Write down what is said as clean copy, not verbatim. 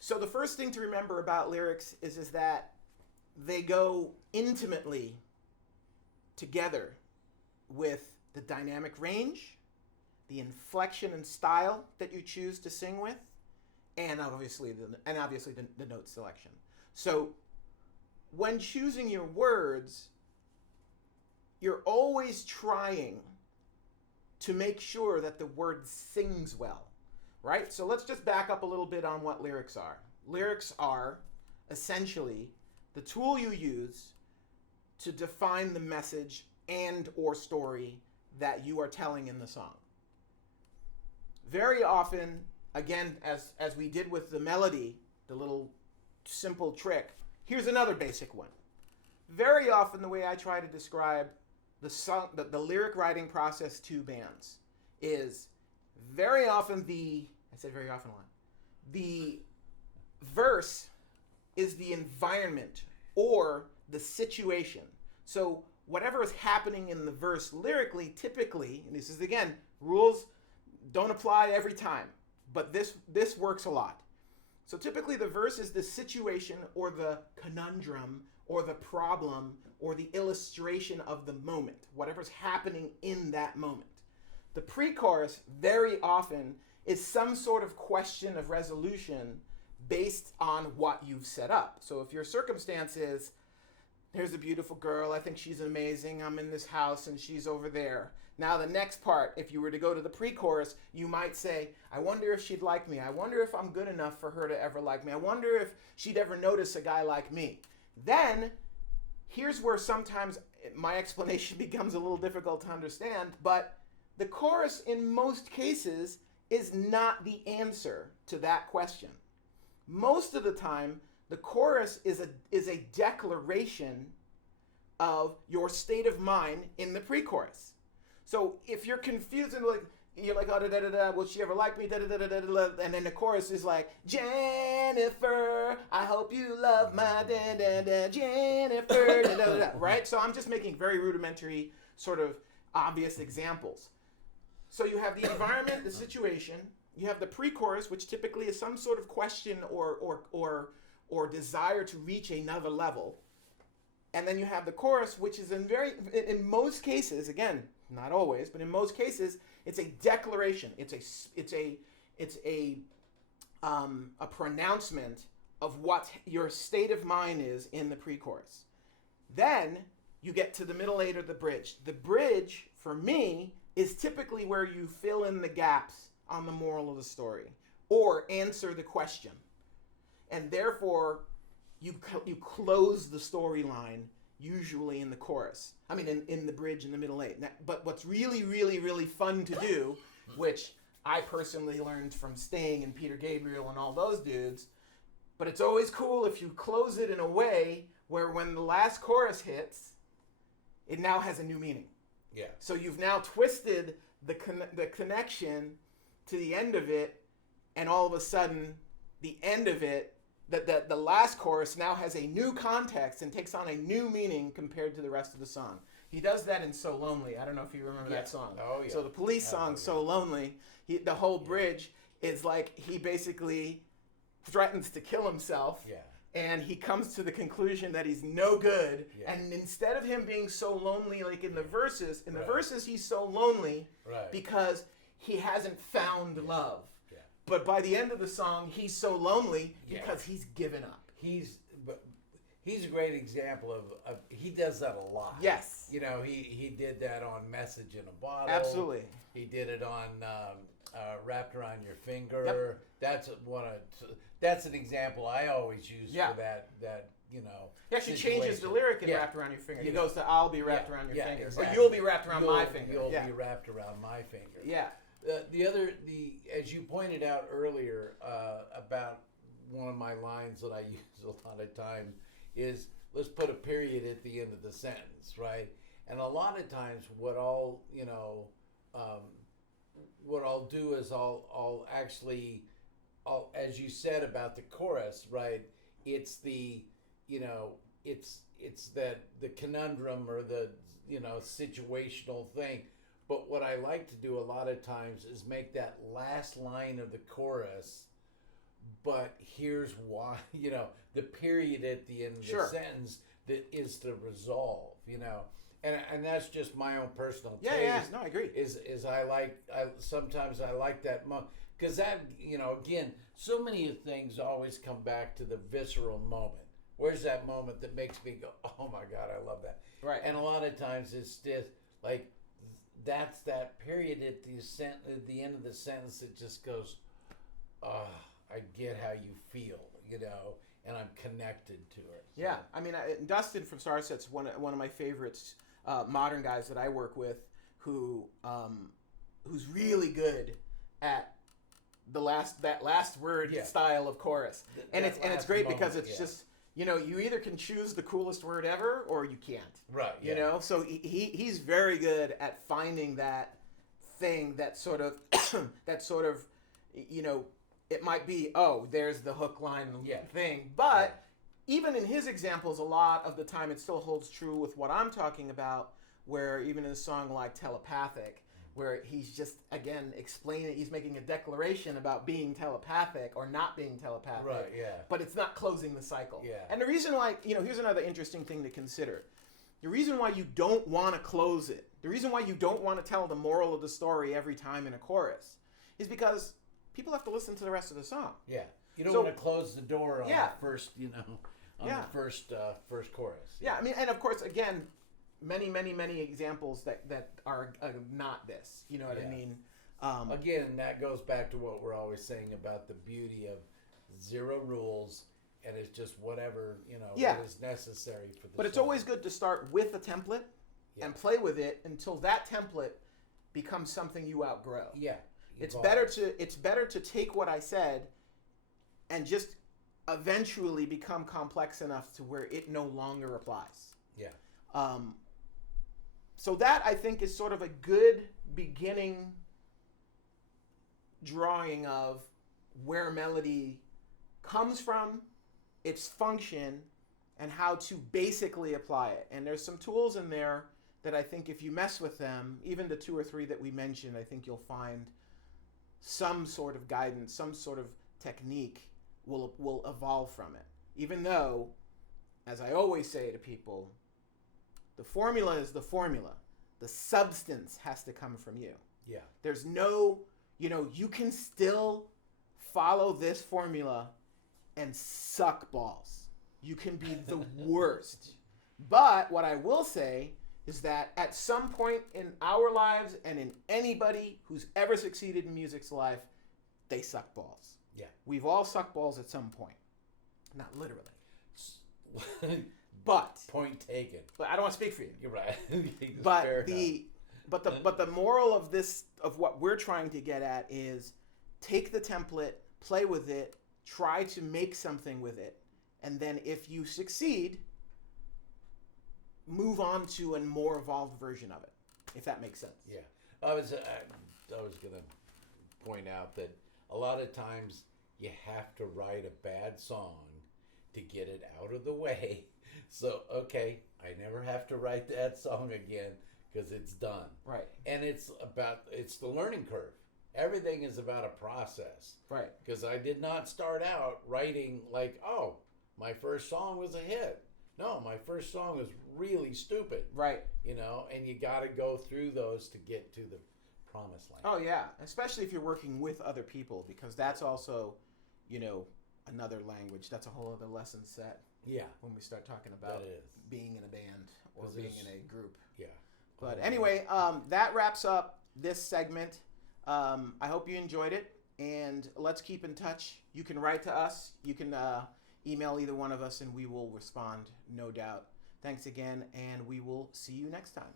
So the first thing to remember about lyrics is that they go intimately together with the dynamic range, the inflection and style that you choose to sing with, and obviously the note selection. So when choosing your words, you're always trying to make sure that the word sings well, right? So let's just back up a little bit on what lyrics are. Lyrics are essentially the tool you use to define the message and or story that you are telling in the song. Very often, again, as we did with the melody, the little simple trick, here's another basic one. Very often the way I try to describe the lyric writing process to bands is very often the verse is the environment or the situation. So whatever is happening in the verse lyrically, typically, and this is again, rules don't apply every time, but this works a lot. So typically the verse is the situation or the conundrum or the problem or the illustration of the moment, whatever's happening in that moment. The pre-chorus very often is some sort of question of resolution based on what you've set up. So if your circumstance is, here's a beautiful girl, I think she's amazing, I'm in this house and she's over there. Now the next part, if you were to go to the pre-chorus, you might say, I wonder if she'd like me. I wonder if I'm good enough for her to ever like me. I wonder if she'd ever notice a guy like me. Then, here's where sometimes my explanation becomes a little difficult to understand, but the chorus in most cases is not the answer to that question. Most of the time, the chorus is a declaration of your state of mind in the pre-chorus. So if you're confused and you're like, oh, da da da da, will she ever like me? Da da da da da da, and then the chorus is like, Jennifer, I hope you love my da da da, Jennifer, da da da da, right? So I'm just making very rudimentary, sort of obvious examples. So you have the environment, the situation. You have the pre-chorus, which typically is some sort of question or desire to reach another level. And then you have the chorus, which is in most cases, again, not always, but in most cases, it's a declaration. It's a pronouncement of what your state of mind is in the pre-chorus. Then you get to the middle eight or the bridge. The bridge, for me, is typically where you fill in the gaps on the moral of the story or answer the question. And therefore, you close the storyline usually in the chorus. I mean, in the bridge in the middle eight. But what's really, really, really fun to do, which I personally learned from Sting and Peter Gabriel and all those dudes, but it's always cool if you close it in a way where when the last chorus hits, it now has a new meaning. Yeah. So you've now twisted the connection to the end of it, and all of a sudden, the end of it, the last chorus now has a new context and takes on a new meaning compared to the rest of the song. He does that in So Lonely. I don't know if you remember that song. Oh, yeah. So the Police song, So Lonely, the whole bridge is like he basically threatens to kill himself. Yeah. And he comes to the conclusion that he's no good. Yeah. And instead of him being so lonely like in the verses, Right. he's so lonely Right. because he hasn't found love. Yeah. But by the end of the song, he's so lonely because Yeah. he's given up. He's a great example of he does that a lot. Yes. You know, he did that on Message in a Bottle. Absolutely. He did it on Wrapped Around Your Finger. Yep. That's an example I always use Yeah. for that you know. He actually situation. changes the lyric in Yeah. Wrapped Around Your Finger. He You know. goes to I'll be wrapped around your finger. Exactly. Or you'll be wrapped around my finger. You'll yeah. be wrapped around my finger. Yeah. As you pointed out earlier about one of my lines that I use a lot of time is let's put a period at the end of the sentence, right? And a lot of times what I'll do is I'll actually, as you said about the chorus, right? It's the, it's that the conundrum or the, situational thing. But what I like to do a lot of times is make that last line of the chorus but here's why, the period at the end of Sure. the sentence that is the resolve, and that's just my own personal Yeah, taste. yeah. No, I agree. Is sometimes I like that because that, again, so many things always come back to the visceral moment. Where's that moment that makes me go, oh my God, I love that. Right. And a lot of times it's just like that's that period at the end of the sentence that just goes, I get how you feel, and I'm connected to it. So, Yeah, I mean, Dustin from Starset's one of my favorites, modern guys that I work with, who's really good at that last word Yeah. style of chorus, and that it's last great because moment, it's yeah. just you either can choose the coolest word ever or you can't. Right. You know, so he's very good at finding that thing that sort of it might be, oh, there's the hook line Yeah. thing, but even in his examples, a lot of the time it still holds true with what I'm talking about, where even in a song like Telepathic, where he's just, again, explaining, he's making a declaration about being telepathic or not being telepathic. Right, yeah. But it's not closing the cycle. Yeah. And the reason why, here's another interesting thing to consider. The reason why you don't want to close it, the reason why you don't want to tell the moral of the story every time in a chorus, is because people have to listen to the rest of the song. Yeah. You don't So- want to close the door on Yeah. the first, Yeah. the first chorus. Yeah, I mean, and of course, again, many examples that are not this. You know what I Yeah. mean? Again, that goes back to what we're always saying about the beauty of zero rules, and it's just whatever, Yeah. what is necessary for the But it's song. always good to start with a template Yeah. and play with it until that template becomes something you outgrow. Yeah. It's evolve. better to take what I said and just eventually become complex enough to where it no longer applies. Yeah. So that, I think, is sort of a good beginning drawing of where melody comes from, its function, and how to basically apply it. And there's some tools in there that I think if you mess with them, even the 2 or 3 that we mentioned, I think you'll find some sort of guidance, some sort of technique will evolve from it. Even though, as I always say to people, the formula is the formula. The substance has to come from you. Yeah. There's no, you can still follow this formula and suck balls. You can be the worst. But what I will say is that at some point in our lives and in anybody who's ever succeeded in music's life, they suck balls. Yeah. We've all sucked balls at some point. Not literally. S- But Point taken. I don't want to speak for you. You're right. But Fair the moral of this, of what we're trying to get at, is take the template, play with it, try to make something with it, and then if you succeed, move on to a more evolved version of it, if that makes sense. Yeah, I was gonna point out that a lot of times you have to write a bad song to get it out of the way. So okay, I never have to write that song again because it's done. Right. And it's the learning curve. Everything is about a process. Right. Because I did not start out writing like, oh, my first song was a hit. No, my first song was really stupid. Right. And you got to go through those to get to the promised land. Oh yeah, especially if you're working with other people, because that's also, another language. That's a whole other lesson set Yeah, when we start talking about that is. being in a band or 'Cause being there's- in a group. Yeah. But anyway, that wraps up this segment. I hope you enjoyed it, and let's keep in touch. You can write to us. You can email either one of us, and we will respond, no doubt. Thanks again, and we will see you next time.